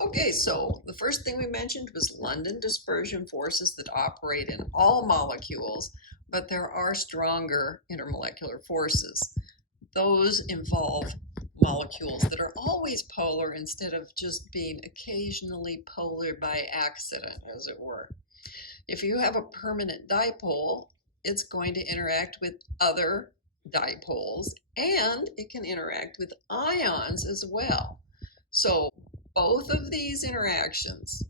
Okay, so the first thing we mentioned was London dispersion forces that operate in all molecules, but there are stronger intermolecular forces. Those involve molecules that are always polar instead of just being occasionally polar by accident, as it were. If you have a permanent dipole, it's going to interact with other dipoles and it can interact with ions as well. So both of these interactions,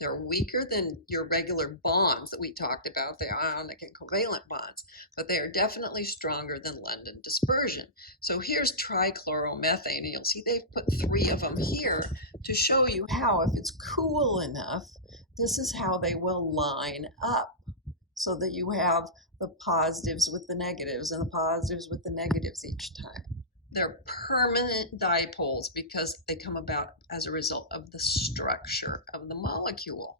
they're weaker than your regular bonds that we talked about, the ionic and covalent bonds, but they are definitely stronger than London dispersion. So here's trichloromethane, and you'll see they've put 3 of them here to show you how, if it's cool enough, this is how they will line up so that you have the positives with the negatives and the positives with the negatives each time. They're permanent dipoles because they come about as a result of the structure of the molecule.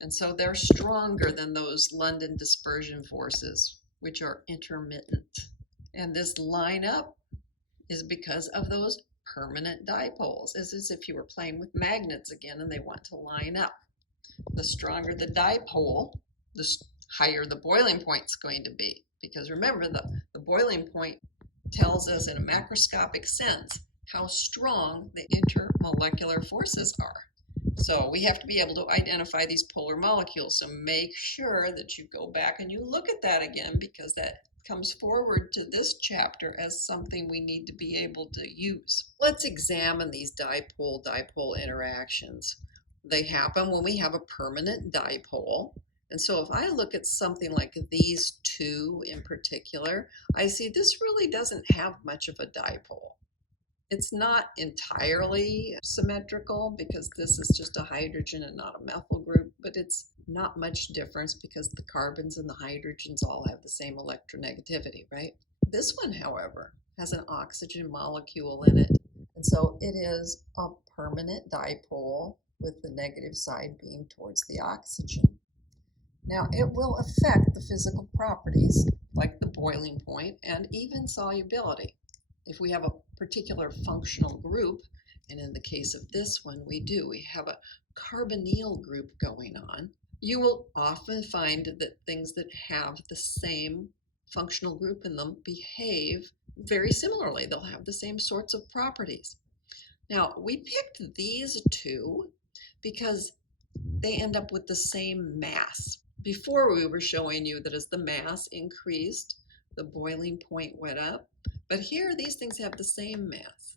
And so they're stronger than those London dispersion forces, which are intermittent. And this lineup is because of those permanent dipoles. It's as if you were playing with magnets again and they want to line up. The stronger the dipole, the higher the boiling point is going to be. Because remember, the boiling point tells us in a macroscopic sense how strong the intermolecular forces are. So we have to be able to identify these polar molecules. So make sure that you go back and you look at that again, because that comes forward to this chapter as something we need to be able to use. Let's examine these dipole-dipole interactions. They happen when we have a permanent dipole. And so if I look at something like these two in particular, I see this really doesn't have much of a dipole. It's not entirely symmetrical because this is just a hydrogen and not a methyl group, but it's not much difference because the carbons and the hydrogens all have the same electronegativity, right? This one, however, has an oxygen molecule in it. And so it is a permanent dipole with the negative side being towards the oxygen. Now, it will affect the physical properties like the boiling point and even solubility. If we have a particular functional group, and in the case of this one, we have a carbonyl group going on, you will often find that things that have the same functional group in them behave very similarly. They'll have the same sorts of properties. Now, we picked these two because they end up with the same mass. Before we were showing you that as the mass increased, the boiling point went up. But here, these things have the same mass.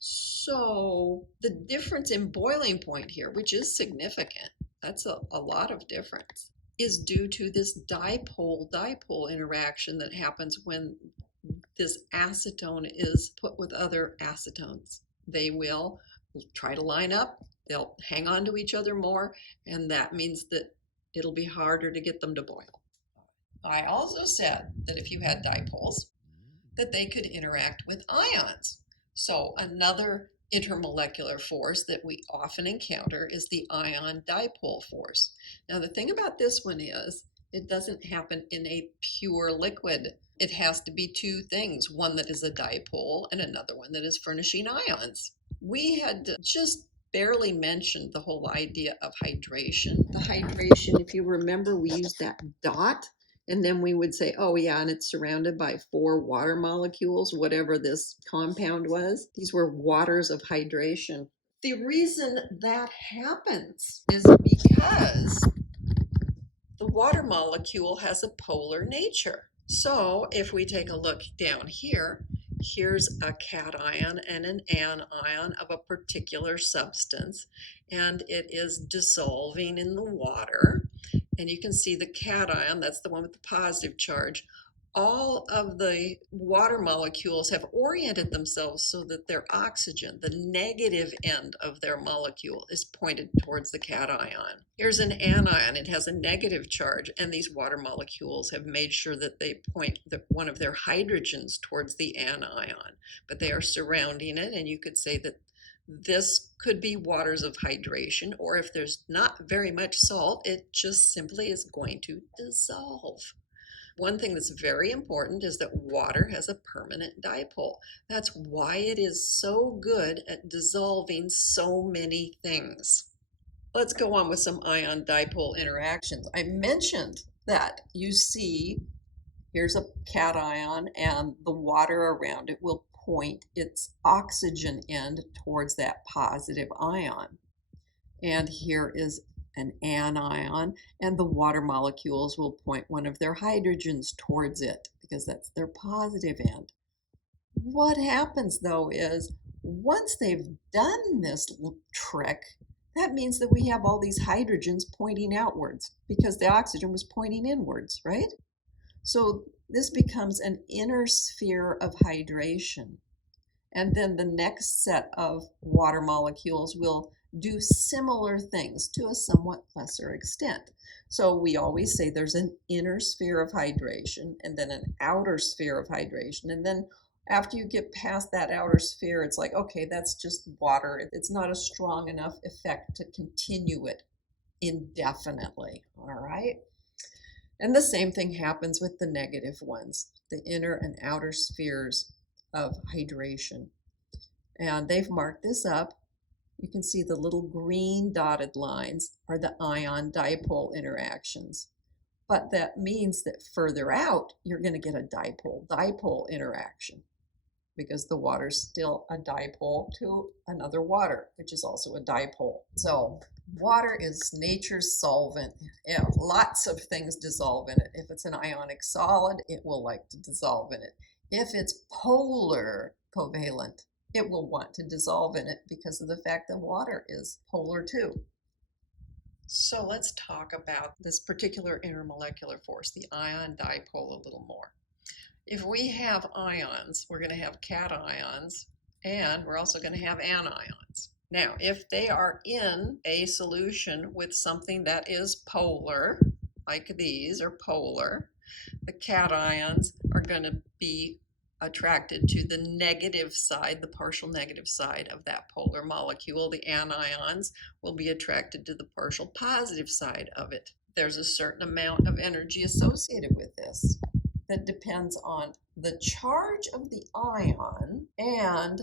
So the difference in boiling point here, which is significant, that's a lot of difference, is due to this dipole-dipole interaction that happens when this acetone is put with other acetones. They will try to line up, they'll hang on to each other more, and that means that it'll be harder to get them to boil. I also said that if you had dipoles, that they could interact with ions. So another intermolecular force that we often encounter is the ion-dipole force. Now the thing about this one is it doesn't happen in a pure liquid. It has to be two things, one that is a dipole and another one that is furnishing ions. We had just barely mentioned the whole idea of hydration. The hydration, if you remember, we used that dot, and then we would say, oh yeah, and it's surrounded by 4 water molecules, whatever this compound was. These were waters of hydration. The reason that happens is because the water molecule has a polar nature. So if we take a look down here, here's a cation and an anion of a particular substance, and it is dissolving in the water. And you can see the cation, that's the one with the positive charge. All of the water molecules have oriented themselves so that their oxygen, the negative end of their molecule, is pointed towards the cation. Here's an anion, it has a negative charge, and these water molecules have made sure that they point one of their hydrogens towards the anion, but they are surrounding it, and you could say that this could be waters of hydration, or if there's not very much salt, it just simply is going to dissolve. One thing that's very important is that water has a permanent dipole. That's why it is so good at dissolving so many things. Let's go on with some ion-dipole interactions. I mentioned that you see here's a cation, and the water around it will point its oxygen end towards that positive ion. And here is an anion, and the water molecules will point one of their hydrogens towards it because that's their positive end. What happens though is once they've done this trick, that means that we have all these hydrogens pointing outwards because the oxygen was pointing inwards, right? So this becomes an inner sphere of hydration. And then the next set of water molecules will do similar things to a somewhat lesser extent. So we always say there's an inner sphere of hydration and then an outer sphere of hydration. And then after you get past that outer sphere, it's like, okay, that's just water. It's not a strong enough effect to continue it indefinitely, all right? And the same thing happens with the negative ones, the inner and outer spheres of hydration. And they've marked this up. You can see the little green dotted lines are the ion-dipole interactions. But that means that further out, you're going to get a dipole-dipole interaction because the water's still a dipole to another water, which is also a dipole. So water is nature's solvent. Yeah, lots of things dissolve in it. If it's an ionic solid, it will like to dissolve in it. If it's polar covalent, it will want to dissolve in it because of the fact that water is polar too. So let's talk about this particular intermolecular force, the ion-dipole, a little more. If we have ions, we're going to have cations, and we're also going to have anions. Now, if they are in a solution with something that is polar, like these are polar, the cations are going to be attracted to the negative side, the partial negative side of that polar molecule. The anions will be attracted to the partial positive side of it. There's a certain amount of energy associated with this that depends on the charge of the ion and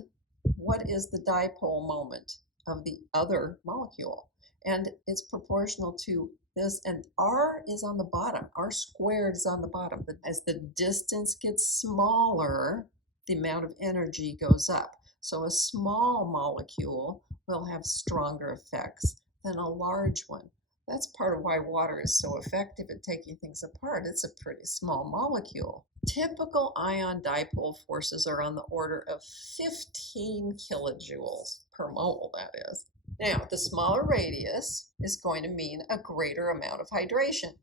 what is the dipole moment of the other molecule. And it's proportional to this, and R is on the bottom. R squared is on the bottom. But as the distance gets smaller, the amount of energy goes up. So a small molecule will have stronger effects than a large one. That's part of why water is so effective at taking things apart. It's a pretty small molecule. Typical ion-dipole forces are on the order of 15 kilojoules per mole, that is. Now, the smaller radius is going to mean a greater amount of hydration.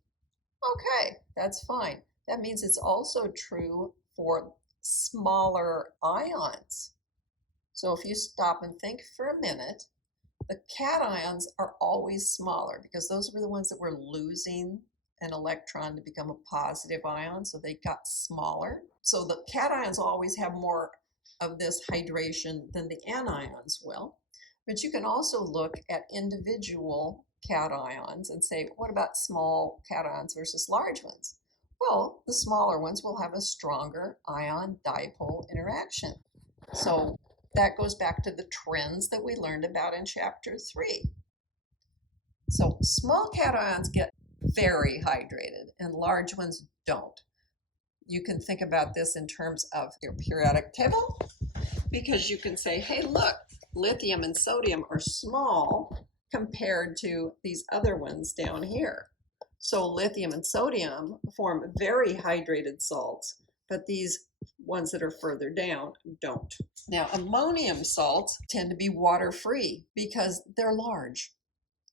Okay, that's fine. That means it's also true for smaller ions. So if you stop and think for a minute, the cations are always smaller because those were the ones that were losing an electron to become a positive ion, so they got smaller. So the cations always have more of this hydration than the anions will. But you can also look at individual cations and say, what about small cations versus large ones? Well, the smaller ones will have a stronger ion-dipole interaction. So that goes back to the trends that we learned about in chapter 3. So small cations get very hydrated and large ones don't. You can think about this in terms of your periodic table because you can say, hey, look, lithium and sodium are small compared to these other ones down here. So lithium and sodium form very hydrated salts, but these ones that are further down don't. Now, ammonium salts tend to be water-free because they're large.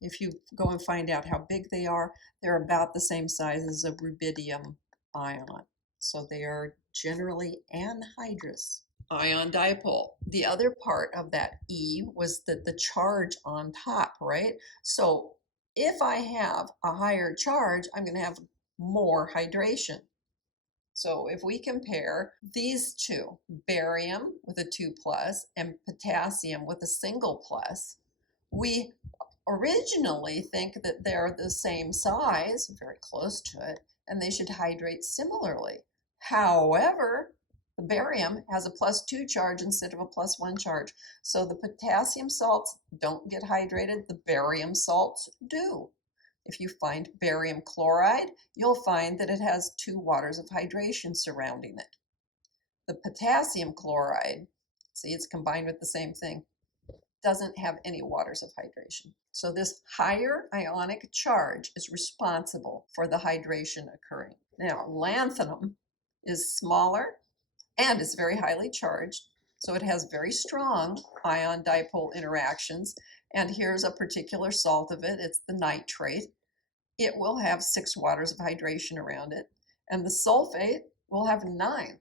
If you go and find out how big they are, they're about the same size as a rubidium ion. So they are generally anhydrous. Ion-dipole. The other part of that E was the charge on top, right? So if I have a higher charge, I'm going to have more hydration. So if we compare these two, barium with a 2+ and potassium with a single plus, we originally think that they're the same size, very close to it, and they should hydrate similarly. However, the barium has a +2 charge instead of a +1 charge. So the potassium salts don't get hydrated, the barium salts do. If you find barium chloride, you'll find that it has 2 waters of hydration surrounding it. The potassium chloride, see, it's combined with the same thing, doesn't have any waters of hydration. So this higher ionic charge is responsible for the hydration occurring. Now, lanthanum is smaller and is very highly charged, so it has very strong ion-dipole interactions. And here's a particular salt of it. It's the nitrate. It will have 6 waters of hydration around it, and the sulfate will have 9.